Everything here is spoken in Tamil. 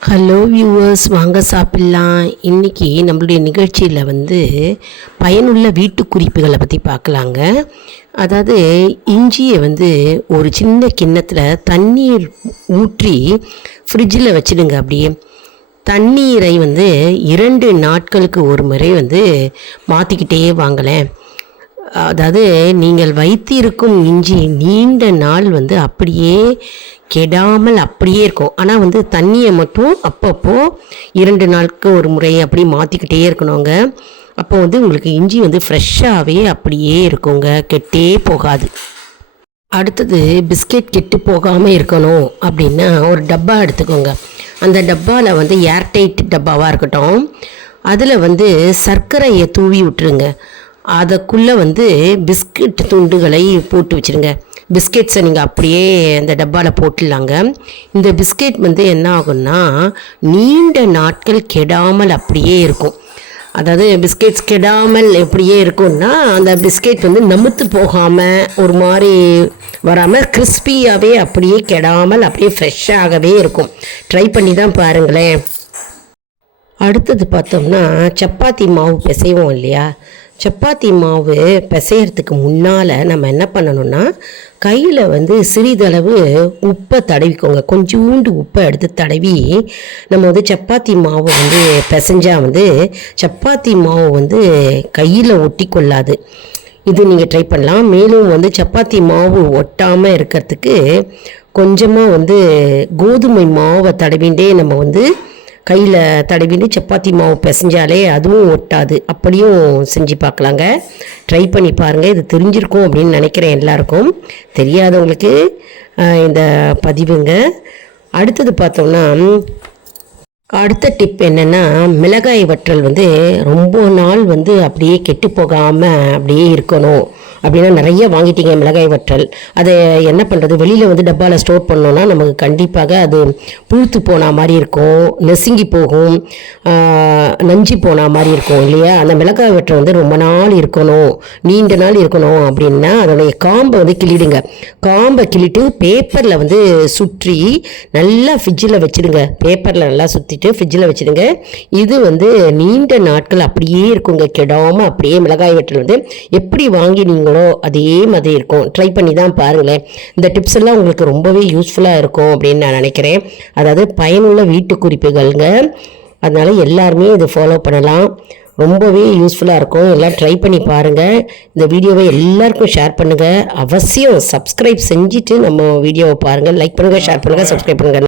ஹலோ வியூவர்ஸ், வாங்க சாப்பிட்லாம். இன்றைக்கி நம்மளுடைய நிகழ்ச்சியில் பயனுள்ள வீட்டு குறிப்புகளை பற்றி பார்க்கலாங்க. அதாவது இஞ்சியை ஒரு சின்ன கிண்ணத்தில் தண்ணீர் ஊற்றி ஃப்ரிட்ஜில் வச்சுடுங்க. அப்படியே தண்ணீரை 2 நாட்களுக்கு ஒரு முறை மாற்றிக்கிட்டே வாங்களேன். அதாவது நீங்கள் வைத்திருக்கும் இஞ்சி நீண்ட நாள் அப்படியே கெடாமல் அப்படியே இருக்கும். ஆனால் தண்ணியை மட்டும் அப்பப்போ 2 நாளுக்கு ஒரு முறை அப்படி மாற்றிக்கிட்டே இருக்கணுங்க. அப்போ உங்களுக்கு இஞ்சி ஃப்ரெஷ்ஷாகவே அப்படியே இருக்குங்க, கெட்டே போகாது. அடுத்தது பிஸ்கெட் கெட்டு போகாமல் இருக்கணும் அப்படின்னா ஒரு டப்பா எடுத்துக்கோங்க. அந்த டப்பாவில் ஏர்டைட் டப்பாவாக இருக்கட்டும். அதில் சர்க்கரையை தூவி விட்டுருங்க. அதுக்குள்ளே பிஸ்கட் துண்டுகளை போட்டு வச்சுருங்க. பிஸ்கெட்ஸை நீங்கள் அப்படியே அந்த டப்பாவில் போட்டுடலாங்க. இந்த பிஸ்கெட் என்ன ஆகும்னா நீண்ட நாட்கள் கெடாமல் அப்படியே இருக்கும். அதாவது பிஸ்கெட்ஸ் கெடாமல் எப்படியே இருக்கும்னா அந்த பிஸ்கெட் நமுத்து போகாமல் ஒரு மாதிரி வராமல் கிறிஸ்பியாகவே அப்படியே கெடாமல் அப்படியே ஃப்ரெஷ்ஷாகவே இருக்கும். ட்ரை பண்ணி தான் பாருங்களேன். அடுத்தது பார்த்தோம்னா சப்பாத்தி மாவு பிசைவோம் இல்லையா? சப்பாத்தி மாவு பிசையறதுக்கு முன்னால் நம்ம என்ன பண்ணணும்னா கையில் சிறிதளவு உப்பை தடவிக்கோங்க. கொஞ்சோண்டு உப்பை எடுத்து தடவி நம்ம சப்பாத்தி மாவு பிசைஞ்சால் சப்பாத்தி மாவு கையில் ஒட்டி கொள்ளாது. இது நீங்கள் ட்ரை பண்ணலாம். மேலும் சப்பாத்தி மாவு ஒட்டாமல் இருக்கிறதுக்கு கொஞ்சமாக கோதுமை மாவை தடவிண்டே நம்ம கையில் தடவிட்டு சப்பாத்தி மாவு பிசைஞ்சாலே அதுவும் ஒட்டாது. அப்படியும் செஞ்சு பார்க்கலாங்க. ட்ரை பண்ணி பாருங்கள். இது தெரிஞ்சிருக்கும் அப்படின்னு நினைக்கிறேன் எல்லாருக்கும். தெரியாதவங்களுக்கு இந்த பதிவுங்க. அடுத்தது பார்த்தோம்னா அடுத்த டிப் என்னென்னா மிளகாய் வற்றல் ரொம்ப நாள் அப்படியே கெட்டு போகாமல் அப்படியே இருக்கணும் அப்படின்னா நிறைய வாங்கிட்டீங்க மிளகாய் வற்றல். அதை என்ன பண்ணுறது, வெளியில் டப்பாவில் ஸ்டோர் பண்ணோன்னா நமக்கு கண்டிப்பாக அது புழுத்து போன மாதிரி இருக்கும், நெசுங்கி போகும், நஞ்சு போன மாதிரி இருக்கும் இல்லையா? அந்த மிளகாய் வற்றல் ரொம்ப நாள் இருக்கணும், நீண்ட நாள் இருக்கணும் அப்படின்னா அதோடைய காம்பை கிள்ளிடுங்க. காம்பை கிள்ளிட்டு பேப்பரில் சுற்றி நல்லா ஃப்ரிட்ஜில் வச்சுடுங்க. பேப்பரில் நல்லா சுற்றிட்டு ஃப்ரிட்ஜில் வச்சுடுங்க. இது நீண்ட நாட்கள் அப்படியே இருக்குங்க, கெடாமல் அப்படியே. மிளகாய் வற்றல் எப்படி வாங்கினீங்களோ அதே மாதிரி இருக்கும். ட்ரை பண்ணி தான் பாருங்களேன். இந்த டிப்ஸ் எல்லாம் உங்களுக்கு ரொம்பவே யூஸ்ஃபுல்லாக இருக்கும் அப்படின்னு நான் நினைக்கிறேன். அதாவது பயனுள்ள வீட்டு குறிப்புகள்ங்க. அதனால எல்லாருமே இது ஃபாலோ பண்ணலாம். ரொம்பவே யூஸ்ஃபுல்லாக இருக்கும். எல்லாம் ட்ரை பண்ணி பாருங்கள். இந்த வீடியோவை எல்லாருக்கும் ஷேர் பண்ணுங்கள். அவசியம் சப்ஸ்கிரைப் செஞ்சுட்டு நம்ம வீடியோவை பாருங்கள். லைக் பண்ணுங்கள், ஷேர் பண்ணுங்கள், சப்ஸ்கிரைப் பண்ணுங்கள்.